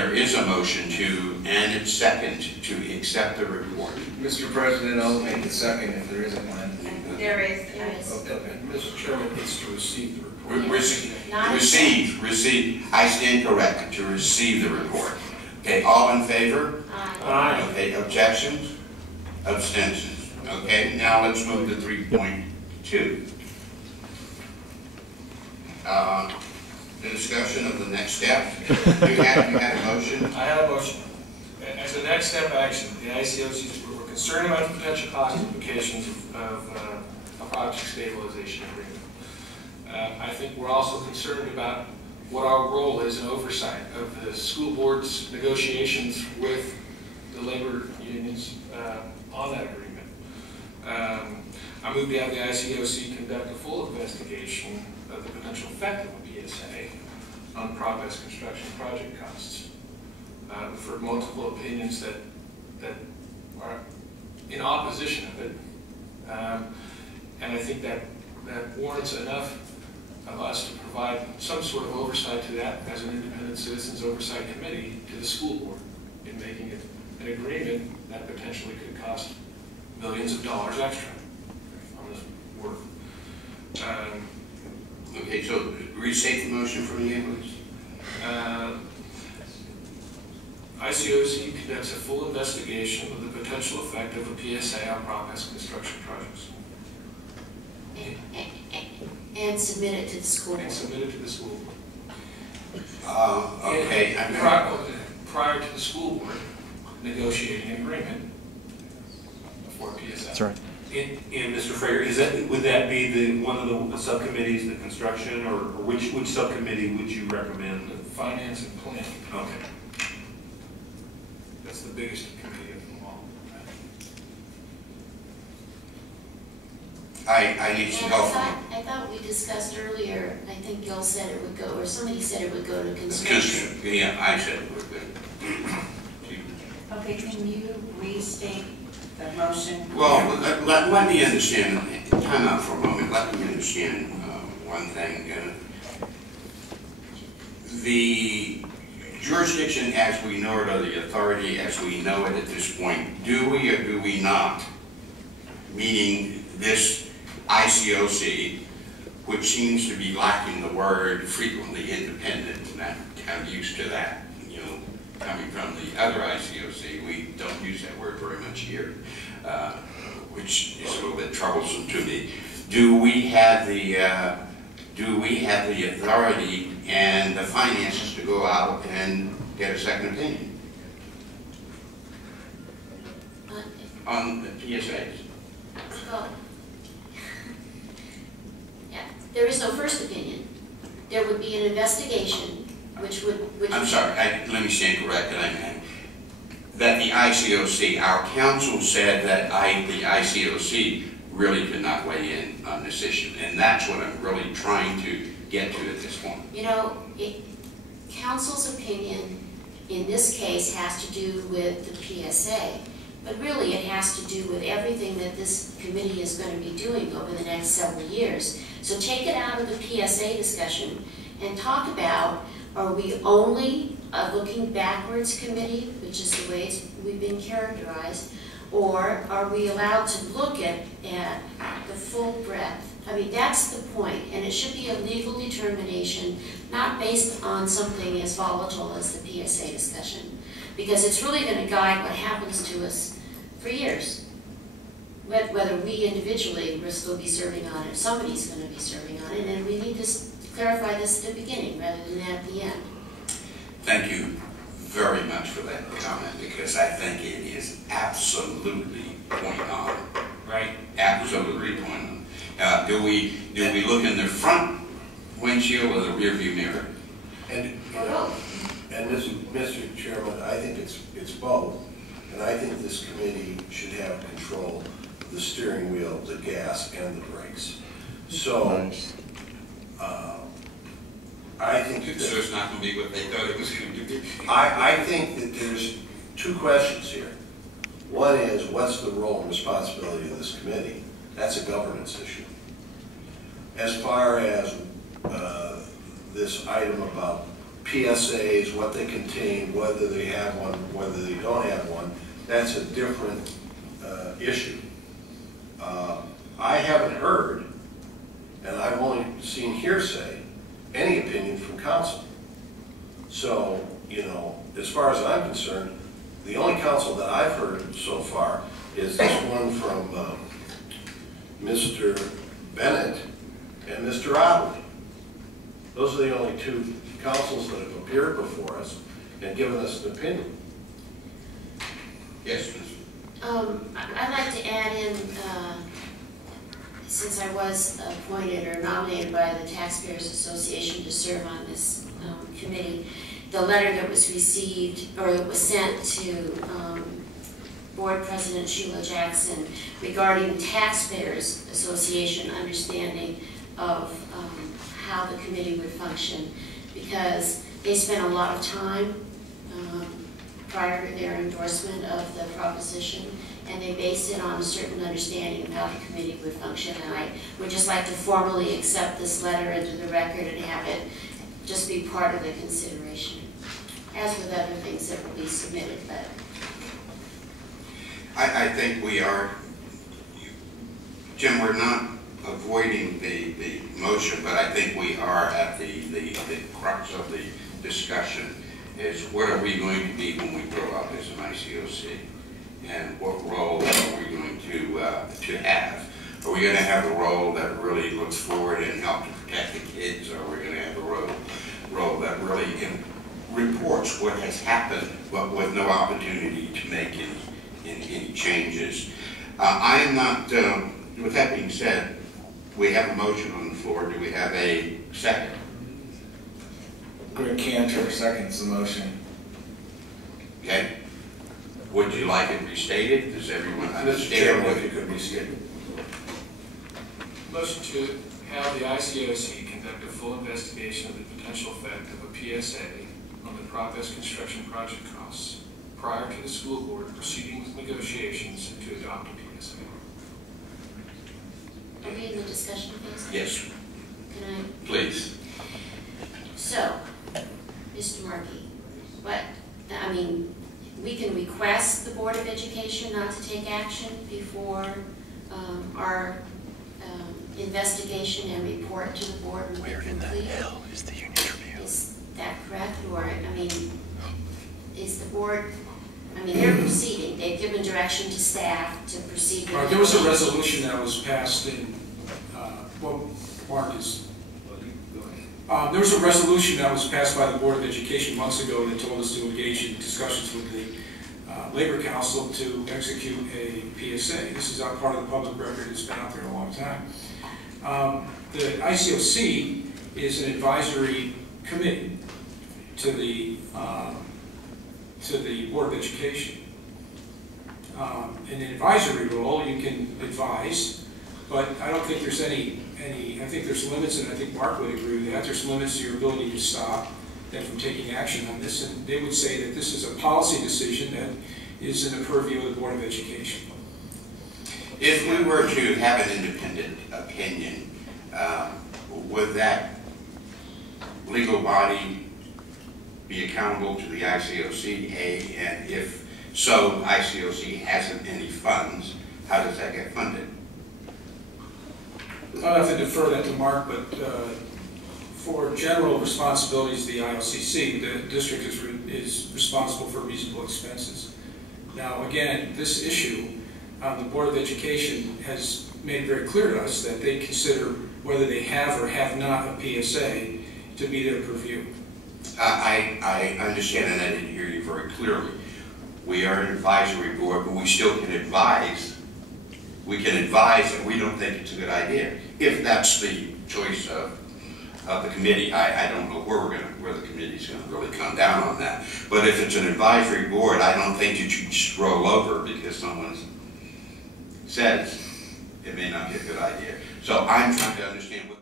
There is a motion to, and it's second, to accept the report. Mr. President, I'll make the second if there isn't one. There is. Okay. Mr. Chairman, it's to receive the report. Receive. I stand corrected, to receive the report. Okay, all in favor? Aye. Okay, objections? Abstentions. Okay, now let's move to 3.2. The discussion of the next step. You had a motion? I have a motion. As a next step action, the ICOC, we're concerned about the potential cost implications of a project stabilization agreement. I think we're also concerned about what our role is in oversight of the school board's negotiations with the labor unions on that agreement. I move to have the ICOC conduct a full investigation of the potential effect of a PSA on progress construction project costs. We've heard multiple opinions that are in opposition of it, and I think that warrants enough of us to provide some sort of oversight to that as an independent citizens oversight committee to the school board in making it an agreement that potentially could cost millions of dollars extra on this work. Okay, so restate the motion for me, please. ICOC conducts a full investigation of the potential effect of a PSA on progress construction projects. And submit it to the school board. And submit it to the school board. Okay. Prior to the school board negotiating an agreement for PSA. That's right. And Mr. Frager, would that be one of the subcommittees, the construction, or which subcommittee would you recommend? The finance and planning. Okay. That's the biggest committee of them all. I need some help. I thought we discussed earlier, I think Gil said it would go, or somebody said it would go to construction. Yeah, I said it would go. Okay, can you restate the motion? Well, let me understand, time out for a moment, let me understand one thing. The jurisdiction as we know it, or the authority as we know it at this point, do we or do we not, meaning this ICOC, which seems to be lacking the word frequently independent, and I'm kind of used to that, you know, coming from the other ICOC. We don't use that word very much here, which is a little bit troublesome to me. Do we have the authority and the finances to go out and get a second opinion on the PSAs? Well, yeah, there is no first opinion. There would be an investigation, which I'm sorry, let me stand corrected. That the ICOC, our council said that the ICOC really could not weigh in on this issue, and that's what I'm really trying to get to at this point. You know, council's opinion in this case has to do with the PSA, but really it has to do with everything that this committee is going to be doing over the next several years. So take it out of the PSA discussion and talk about, are we only a looking backwards committee, which is the way we've been characterized, or are we allowed to look at the full breadth? I mean, that's the point, and it should be a legal determination, not based on something as volatile as the PSA discussion, because it's really going to guide what happens to us for years. Whether we individually will still be serving on it, somebody's going to be serving on it, and we need to clarify this at the beginning rather than at the end. Thank you very much for that comment, because I think it is absolutely point on. Right? Absolutely point on. Do we look in the front windshield or the rear view mirror? And Mr. Chairman, I think it's both, and I think this committee should have control of the steering wheel, the gas, and the brakes. So I think so it's not going to be what they thought it was going to be. I think that there's two questions here. One is, what's the role and responsibility of this committee? That's a governance issue. As far as this item about PSAs, what they contain, whether they have one, whether they don't have one, that's a different issue. I haven't heard, and I've only seen hearsay, any opinion from council. So, you know, as far as I'm concerned, the only counsel that I've heard so far is this one from Mr. Bennett and Mr. Otley. Those are the only two counsels that have appeared before us and given us an opinion. Yes, Ms. I'd like to add in, since I was appointed or nominated by the Taxpayers Association to serve on this committee, the letter that was received, or that was sent to Board President Sheila Jackson regarding Taxpayers Association understanding of how the committee would function, because they spent a lot of time prior to their endorsement of the proposition, and they based it on a certain understanding of how the committee would function. And I would just like to formally accept this letter into the record and have it just be part of the consideration, as with other things that will be submitted. But I think we are, Jim, we're not avoiding the motion, but I think we are at the crux of the discussion is what are we going to be when we grow up as an ICOC? And what role are we going to have? Are we going to have a role that really looks forward and helps to protect the kids, or are we going to have a role that really reports what has happened, but with no opportunity to make any changes? I am not, with that being said, we have a motion on the floor. Do we have a second? Greg Cantor seconds the motion. Okay. Would you like it restated? Does everyone Mr. understand Chairman, what if you could restate. Motion to have the ICOC conduct a full investigation of the potential effect of a PSA on the Progress Construction project costs prior to the school board proceeding with negotiations to adopt a PSA. are we in the discussion phase? Yes, Can I? please. So, Mr. Markey, I mean, we can request the Board of Education not to take action before our investigation and report to the board will be complete. Where in the hell is the Union Tribune? Is that correct? Or, I mean, is the board, I mean, they're proceeding. They've given direction to staff to proceed with There was a resolution that was passed in, well, Mark is, there was a resolution that was passed by the Board of Education months ago that told us to engage in discussions with the Labor Council to execute a PSA. This is part of the public record. It's been out there a long time. The ICOC is an advisory committee to the Board of Education. In an advisory role, you can advise, but I don't think there's any, I think there's limits, and I think Mark would agree with that. There's limits to your ability to stop them from taking action on this, and they would say that this is a policy decision that is in the purview of the Board of Education. If we were to have an independent opinion, would that legal body be accountable to the ICOC? And if so, ICOC hasn't any funds, how does that get funded? I'll have to defer that to Mark, but for general responsibilities of the ILCC, the district is responsible for reasonable expenses. Now, again, this issue, the Board of Education has made very clear to us that they consider whether they have or have not a PSA to be their purview. I understand, and I didn't hear you very clearly. We are an advisory board, but we still can advise. We can advise that we don't think it's a good idea. If that's the choice of the committee, I don't know where the committee's going to really come down on that. But if it's an advisory board, I don't think you should just roll over because someone says it may not be a good idea. So I'm trying to understand what